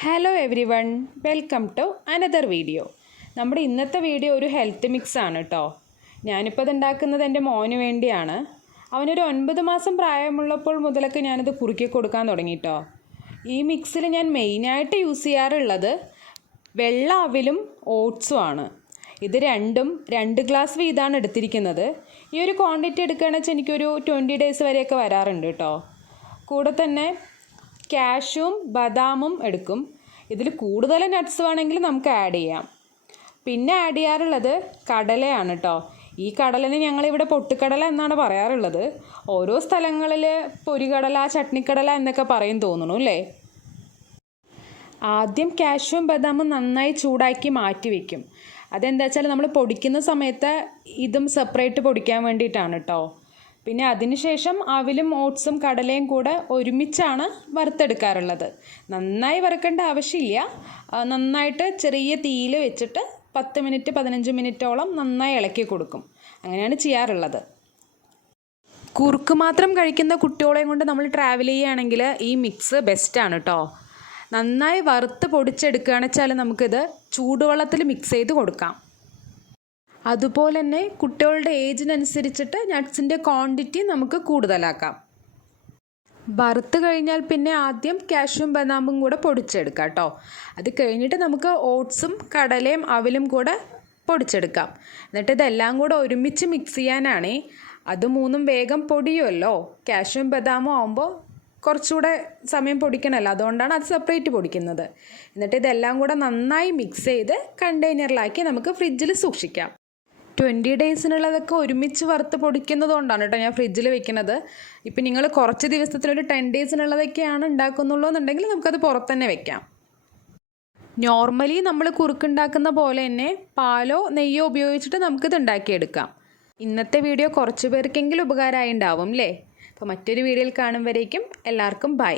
Hello everyone, welcome to another video. നമ്മുടെ ഇന്നത്തെ video ഒരു ഹെൽത്ത് മിക്സ് ആണ് കേട്ടോ. ഞാനിപ്പോൾ ഇത് ഉണ്ടാക്കുന്നത് എൻ്റെ മോന് വേണ്ടിയാണ്. അവനൊരു 9 മാസം പ്രായമുള്ളപ്പോൾ മുതലൊക്കെ ഞാനിത് കുറുക്കി കൊടുക്കാൻ തുടങ്ങി കേട്ടോ. ഈ മിക്സിൽ ഞാൻ മെയിനായിട്ട് യൂസ് ചെയ്യാറുള്ളത് വെള്ള അവിലും ഓട്സും ആണ്. ഇത് രണ്ടും 2 ഗ്ലാസ് വീതമാണ് എടുത്തിരിക്കുന്നത്. ഈ ഒരു ക്വാണ്ടിറ്റി എടുക്കുകയാണെന്ന് വെച്ചാൽ എനിക്കൊരു 20 ഡേയ്സ് വരെയൊക്കെ വരാറുണ്ട് കേട്ടോ. കൂടെ തന്നെ കാഷ്യൂം ബദാമും എടുക്കും. ഇതിൽ കൂടുതൽ നട്ട്സ് വേണമെങ്കിൽ നമുക്ക് ആഡ് ചെയ്യാം. പിന്നെ ആഡ് ചെയ്യാറുള്ളത് കടലയാണ് കേട്ടോ. ഈ കടലിന് ഞങ്ങളിവിടെ പൊട്ടുകടല എന്നാണ് പറയാറുള്ളത്. ഓരോ സ്ഥലങ്ങളിൽ പൊരികടല, ചട്നിക്കടല എന്നൊക്കെ പറയും തോന്നുന്നു അല്ലേ. ആദ്യം കാഷ്യൂം ബദാമും നന്നായി ചൂടാക്കി മാറ്റി വയ്ക്കും. അതെന്താ വെച്ചാൽ നമ്മൾ പൊടിക്കുന്ന സമയത്ത് ഇതും സെപ്പറേറ്റ് പൊടിക്കാൻ വേണ്ടിയിട്ടാണ് കേട്ടോ. പിന്നെ അതിനുശേഷം അവിലും ഓട്സും കടലയും കൂടെ ഒരുമിച്ചാണ് വറുത്തെടുക്കാറുള്ളത്. നന്നായി വറുക്കേണ്ട ആവശ്യമില്ല. നന്നായിട്ട് ചെറിയ തീയിൽ വെച്ചിട്ട് 10 മിനിറ്റ് 15 മിനിറ്റോളം നന്നായി ഇളക്കി കൊടുക്കും. അങ്ങനെയാണ് ചെയ്യാറുള്ളത്. കുറുക്ക് മാത്രം കഴിക്കുന്ന കുട്ടികളെയും കൊണ്ട് നമ്മൾ ട്രാവൽ ചെയ്യുകയാണെങ്കിൽ ഈ മിക്സ് ബെസ്റ്റാണ് കേട്ടോ. നന്നായി വറുത്ത് പൊടിച്ചെടുക്കുകയാണെന്ന് വെച്ചാൽ നമുക്കിത് ചൂടുവെള്ളത്തിൽ മിക്സ് ചെയ്ത് കൊടുക്കാം. അതുപോലെ തന്നെ കുട്ടികളുടെ ഏജിനനുസരിച്ചിട്ട് നട്ട്സിൻ്റെ ക്വാണ്ടിറ്റി നമുക്ക് കൂടുതലാക്കാം. വറുത്ത് കഴിഞ്ഞാൽ പിന്നെ ആദ്യം കാഷ്യൂം ബദാമും കൂടെ പൊടിച്ചെടുക്കാം കേട്ടോ. അത് കഴിഞ്ഞിട്ട് നമുക്ക് ഓട്സും കടലയും അവിലും കൂടെ പൊടിച്ചെടുക്കാം. എന്നിട്ട് ഇതെല്ലാം കൂടെ ഒരുമിച്ച് മിക്സ് ചെയ്യാനാണ്. അത് മൂന്നും വേഗം പൊടിയുമല്ലോ. കാഷ്യൂം ബദാമും ആകുമ്പോൾ കുറച്ചുകൂടെ സമയം പൊടിക്കണമല്ലോ, അതുകൊണ്ടാണ് അത് സെപ്പറേറ്റ് പൊടിക്കുന്നത്. എന്നിട്ട് ഇതെല്ലാം കൂടെ നന്നായി മിക്സ് ചെയ്ത് കണ്ടെയ്നറിലാക്കി നമുക്ക് ഫ്രിഡ്ജിൽ സൂക്ഷിക്കാം. 20 ഡേയ്സിനുള്ളതൊക്കെ ഒരുമിച്ച് വറുത്ത് പൊടിക്കുന്നത് കൊണ്ടാണ് കേട്ടോ ഞാൻ ഫ്രിഡ്ജിൽ വെക്കുന്നത്. ഇപ്പം നിങ്ങൾ കുറച്ച് ദിവസത്തിനൊരു 10 ഡേയ്സിനുള്ളതൊക്കെയാണ് ഉണ്ടാക്കുന്നുള്ളൂ എന്നുണ്ടെങ്കിൽ നമുക്കത് പുറത്ത് തന്നെ വെക്കാം. നോർമലി നമ്മൾ കുറുക്കുണ്ടാക്കുന്ന പോലെ തന്നെ പാലോ നെയ്യോ ഉപയോഗിച്ചിട്ട് നമുക്കിത് ഉണ്ടാക്കിയെടുക്കാം. ഇന്നത്തെ വീഡിയോ കുറച്ച് പേർക്കെങ്കിലും ഉപകാരമായി ഉണ്ടാവും അല്ലേ. അപ്പോൾ മറ്റൊരു വീഡിയോയിൽ കാണും വരേക്കും എല്ലാവർക്കും ബൈ.